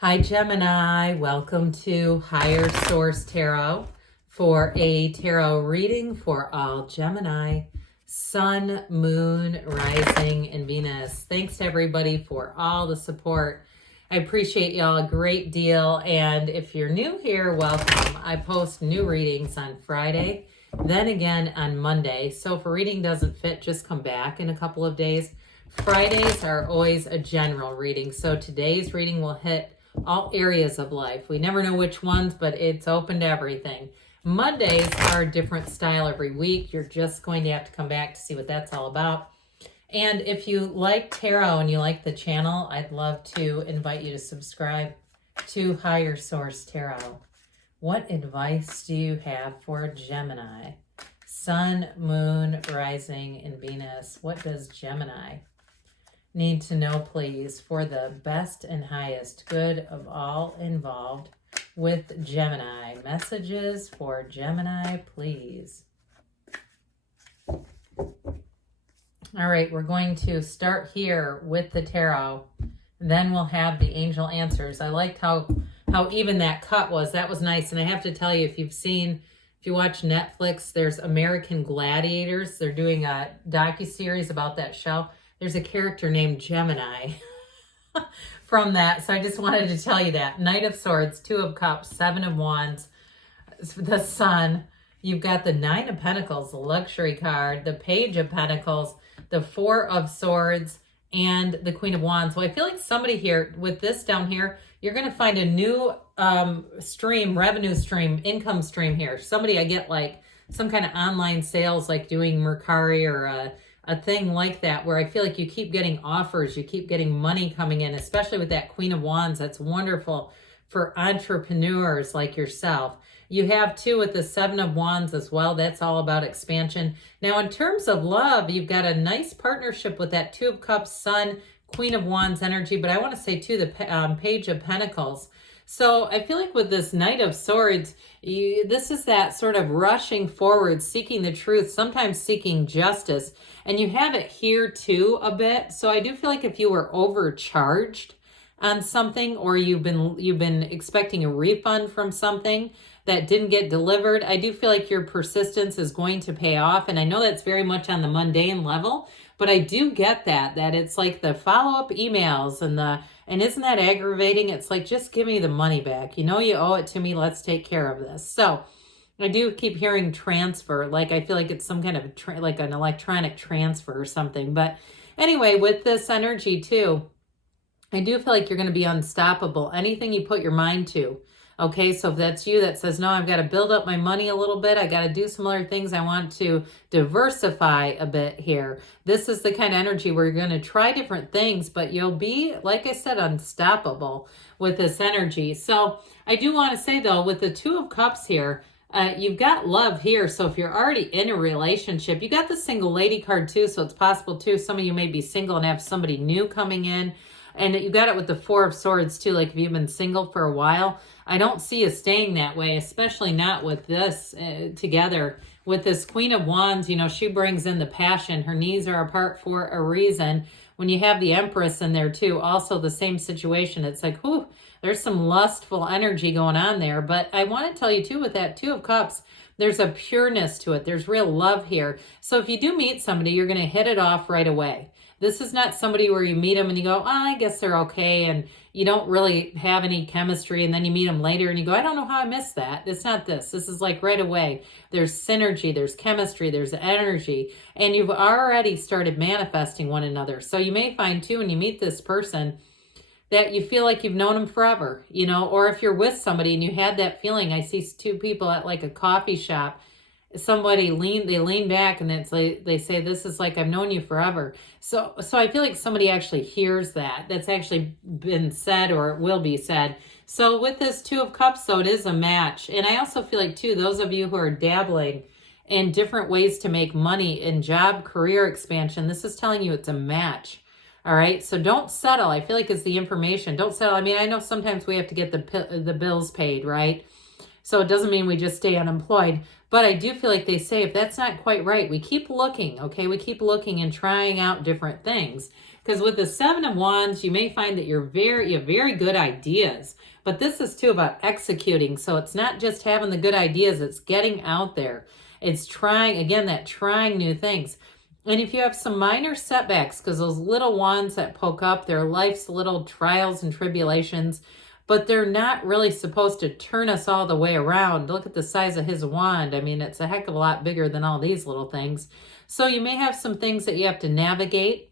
Hi Gemini, welcome to Higher Source Tarot for a tarot reading for all Gemini, Sun, Moon, Rising, and Venus. Thanks to everybody for all the support. I appreciate y'all a great deal, and if you're new here, welcome. I post new readings on Friday, then again on Monday, so if a reading doesn't fit, just come back in a couple of days. Fridays are always a general reading, so today's reading will hit all areas of life. We never know which ones, but it's open to everything. Mondays are a different style every week. You're just going to have to come back to see what that's all about. And if you like tarot and you like the channel, I'd love to invite you to subscribe to Higher Source Tarot. What advice do you have for Gemini? Sun, Moon, Rising, and Venus. What does Gemini need to know, please, for the best and highest good of all involved with Gemini? Messages for Gemini, please. All right, we're going to start here with the tarot. Then we'll have the angel answers. I liked how even that cut was. That was nice. And I have to tell you, if you watch Netflix, there's American Gladiators. They're doing a docuseries about that show. There's a character named Gemini from that. So I just wanted to tell you that. Knight of Swords, Two of Cups, Seven of Wands, the Sun. You've got the Nine of Pentacles, the luxury card, the Page of Pentacles, the Four of Swords, and the Queen of Wands. So I feel like somebody here, with this down here, you're going to find a new revenue stream, income stream here. Somebody, I get like some kind of online sales, like doing Mercari or a thing like that, where I feel like you keep getting offers, you keep getting money coming in, especially with that Queen of Wands. That's wonderful for entrepreneurs like yourself. You have too with the Seven of Wands as well. That's all about expansion. Now, in terms of love, you've got a nice partnership with that Two of Cups, Sun, Queen of Wands energy, but I want to say too, the Page of Pentacles. So I feel like with this Knight of Swords, this is that sort of rushing forward, seeking the truth, sometimes seeking justice. And you have it here too a bit. So I do feel like if you were overcharged on something, or you've been expecting a refund from something that didn't get delivered, I do feel like your persistence is going to pay off. And I know that's very much on the mundane level, but I do get that it's like the follow-up emails and isn't that aggravating? It's like, just give me the money back. You know you owe it to me. Let's take care of this. So I do keep hearing transfer. Like I feel like it's some kind of like an electronic transfer or something. But anyway, with this energy too, I do feel like you're going to be unstoppable. Anything you put your mind to. Okay, so if that's you that says, no, I've got to build up my money a little bit, I got to do some other things, I want to diversify a bit here. This is the kind of energy where you're going to try different things, but you'll be, like I said, unstoppable with this energy. So I do want to say, though, with the Two of Cups here, you've got love here. So if you're already in a relationship, you got the single lady card too, so it's possible too. Some of you may be single and have somebody new coming in. And you got it with the Four of Swords too, like if you've been single for a while. I don't see you staying that way, especially not with this together. With this Queen of Wands, you know, she brings in the passion. Her knees are apart for a reason. When you have the Empress in there too, also the same situation. It's like, whew, there's some lustful energy going on there. But I want to tell you too, with that Two of Cups, there's a pureness to it. There's real love here. So if you do meet somebody, you're going to hit it off right away. This is not somebody where you meet them and you go, oh, I guess they're okay, and you don't really have any chemistry, and then you meet them later and you go, I don't know how I missed that. It's not this. This is like right away. There's synergy, there's chemistry, there's energy, and you've already started manifesting one another. So you may find too, when you meet this person, that you feel like you've known them forever, you know, or if you're with somebody and you had that feeling. I see two people at like a coffee shop, somebody lean back and it's like they say, this is like, I've known you forever. So I feel like somebody actually hears that's actually been said, or it will be said. So with this Two of Cups, so it is a match. And I also feel like too, those of you who are dabbling in different ways to make money in job, career expansion, this is telling you it's a match. All right, so don't settle. I feel like it's the information. Don't settle. I mean, I know sometimes we have to get the bills paid, right? So it doesn't mean we just stay unemployed. But I do feel like they say if that's not quite right, we keep looking, okay? We keep looking and trying out different things. Because with the Seven of Wands, you may find that you have very good ideas. But this is too about executing. So it's not just having the good ideas, it's getting out there. It's trying, again, that trying new things. And if you have some minor setbacks, because those little wands that poke up, they're life's little trials and tribulations, but they're not really supposed to turn us all the way around. Look at the size of his wand. I mean, it's a heck of a lot bigger than all these little things. So you may have some things that you have to navigate,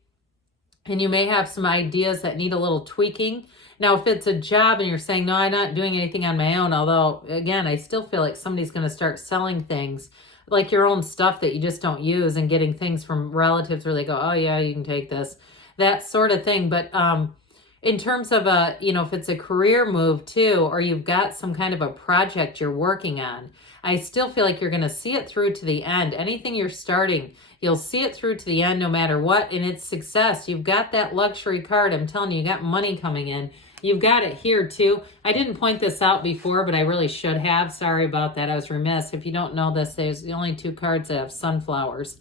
and you may have some ideas that need a little tweaking. Now, if it's a job and you're saying, no, I'm not doing anything on my own, although, again, I still feel like somebody's going to start selling things, like your own stuff that you just don't use, and getting things from relatives where they go, oh, yeah, you can take this, that sort of thing. But in terms of if it's a career move too, or you've got some kind of a project you're working on, I still feel like you're going to see it through to the end. Anything you're starting, you'll see it through to the end no matter what, and it's success. You've got that luxury card. I'm telling you, you got money coming in. You've got it here too. I didn't point this out before, but I really should have. Sorry about that. I was remiss. If you don't know this, there's the only 2 cards that have sunflowers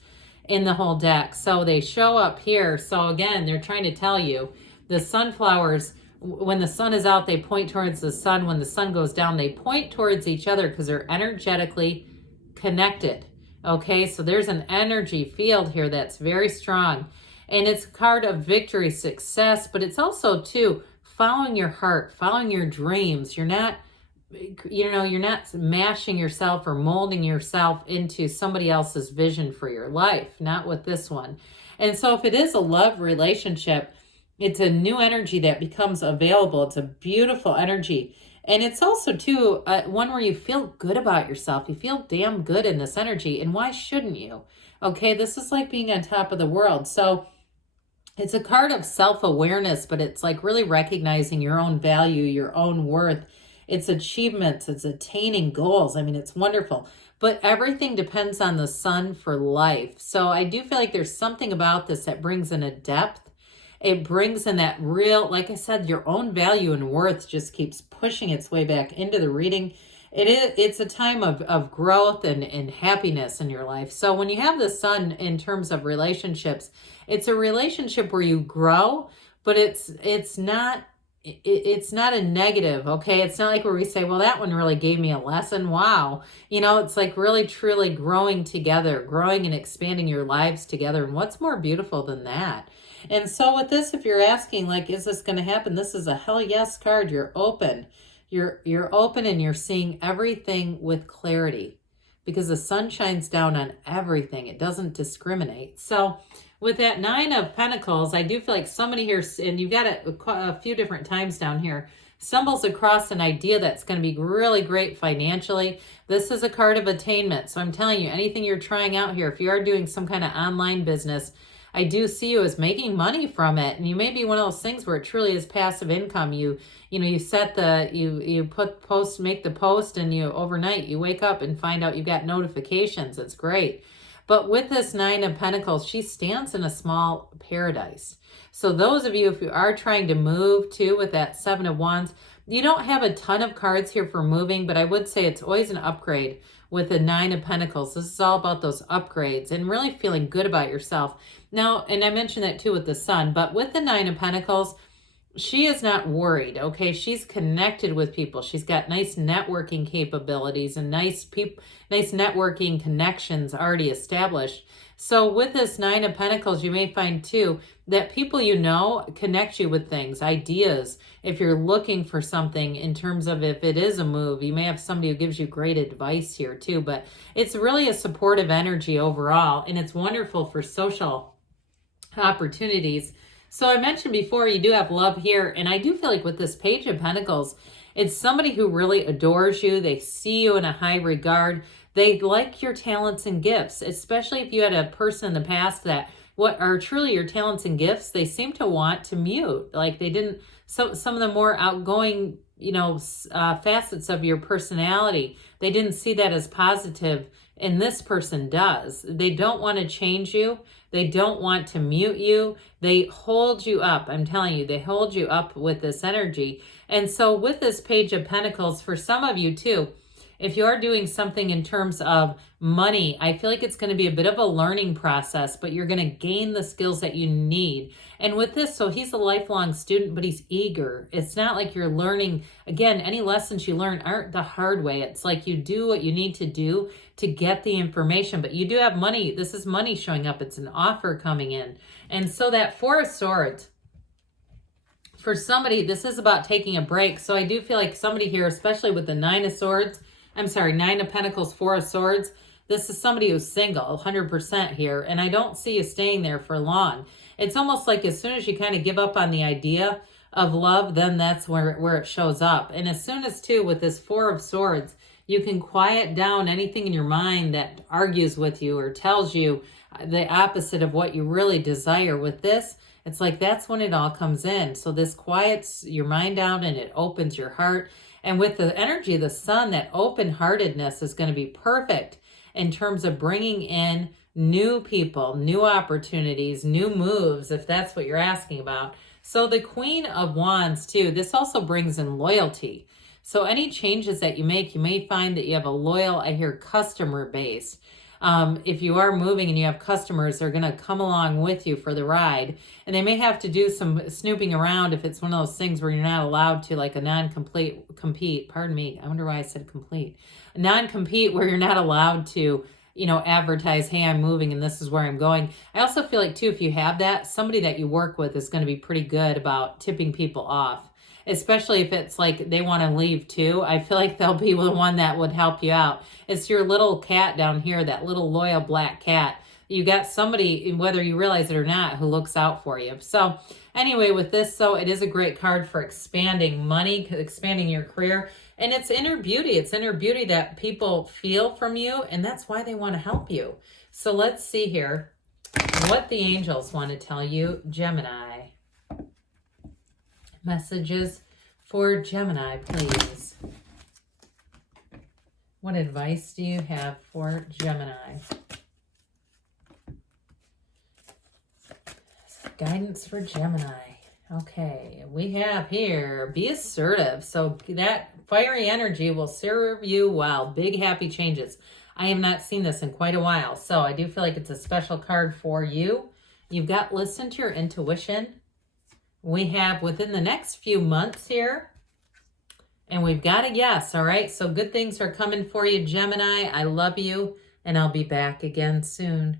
in the whole deck. So they show up here. So again, they're trying to tell you the sunflowers, when the sun is out, they point towards the sun. When the sun goes down, they point towards each other because they're energetically connected. Okay, so there's an energy field here that's very strong. And it's a card of victory, success, but it's also too following your heart, following your dreams. You're not, you're not mashing yourself or molding yourself into somebody else's vision for your life, not with this one. And so if it is a love relationship, it's a new energy that becomes available. It's a beautiful energy. And it's also, too, one where you feel good about yourself. You feel damn good in this energy. And why shouldn't you? Okay, this is like being on top of the world. So it's a card of self-awareness, but it's like really recognizing your own value, your own worth. It's achievements. It's attaining goals. I mean, it's wonderful. But everything depends on the sun for life. So I do feel like there's something about this that brings in a depth. It brings in that real, like I said, your own value and worth just keeps pushing its way back into the reading. It's a time of growth and happiness in your life. So when you have the sun in terms of relationships, it's a relationship where you grow, but it's not a negative, okay? It's not like where we say, well, that one really gave me a lesson. Wow. It's like really, truly growing together, growing and expanding your lives together. And what's more beautiful than that? And so with this, if you're asking, like, is this going to happen? This is a hell yes card. You're open. You're open, and you're seeing everything with clarity because the sun shines down on everything. It doesn't discriminate. So with that 9 of Pentacles, I do feel like somebody here, and you've got a few different times down here, stumbles across an idea that's going to be really great financially. This is a card of attainment. So I'm telling you, anything you're trying out here, if you are doing some kind of online business, I do see you as making money from it. And you may be one of those things where it truly is passive income. You set you make the post, and overnight you wake up and find out you've got notifications. It's great. But with this 9 of Pentacles, she stands in a small paradise. So those of you, if you are trying to move too with that 7 of Wands, you don't have a ton of cards here for moving, but I would say it's always an upgrade with the 9 of Pentacles. This is all about those upgrades and really feeling good about yourself. Now, and I mentioned that too with the sun, but with the 9 of Pentacles, she is not worried, okay? She's connected with people. She's got nice networking capabilities and nice networking connections already established. So with this 9 of Pentacles, you may find too that people connect you with things, ideas. If you're looking for something in terms of if it is a move, you may have somebody who gives you great advice here too. But it's really a supportive energy overall, and it's wonderful for social opportunities. So I mentioned before, you do have love here, and I do feel like with this Page of Pentacles, it's somebody who really adores you. They see you in a high regard. They like your talents and gifts, especially if you had a person in the past that what are truly your talents and gifts, they seem to want to mute. Like they didn't, some of the more outgoing, facets of your personality, they didn't see that as positive, and this person does. They don't want to change you. They don't want to mute you. They hold you up. I'm telling you, they hold you up with this energy. And so with this Page of Pentacles, for some of you too, if you are doing something in terms of money, I feel like it's going to be a bit of a learning process, but you're going to gain the skills that you need. And with this, so he's a lifelong student, but he's eager. It's not like you're learning, again, any lessons you learn aren't the hard way. It's like you do what you need to do to get the information, but you do have money. This is money showing up. It's an offer coming in. And so that Four of Swords, for somebody, this is about taking a break. So I do feel like somebody here, especially with the Nine of Swords, Nine of Pentacles, Four of Swords, this is somebody who's single, 100% here. And I don't see you staying there for long. It's almost like as soon as you kind of give up on the idea of love, then that's where it shows up. And as soon as, too, with this Four of Swords, you can quiet down anything in your mind that argues with you or tells you the opposite of what you really desire. With this, it's like that's when it all comes in. So this quiets your mind down and it opens your heart. And with the energy of the Sun, that open-heartedness is going to be perfect in terms of bringing in new people, new opportunities, new moves, if that's what you're asking about. So the Queen of Wands, too, this also brings in loyalty. So any changes that you make, you may find that you have a loyal, I hear, customer base. If you are moving and you have customers, they're going to come along with you for the ride. And they may have to do some snooping around if it's one of those things where you're not allowed to, like a non-compete, pardon me, I wonder why I said complete. A non-compete where you're not allowed to, you know, advertise, hey, I'm moving and this is where I'm going. I also feel like, too, if you have that, somebody that you work with is going to be pretty good about tipping people off. Especially if it's like they want to leave too. I feel like they'll be the one that would help you out. It's your little cat down here, that little loyal black cat. You got somebody, whether you realize it or not, who looks out for you. So anyway, with this, so it is a great card for expanding money, expanding your career. And it's inner beauty. It's inner beauty that people feel from you. And that's why they want to help you. So let's see here what the angels want to tell you, Gemini. Messages for Gemini, please. What advice do you have for Gemini? Guidance for Gemini. Okay, we have here, be assertive. So that fiery energy will serve you well. Big happy changes. I have not seen this in quite a while, so I do feel like it's a special card for you. You've got listen to your intuition. We have within the next few months here, and we've got a yes, all right? So good things are coming for you, Gemini. I love you, and I'll be back again soon.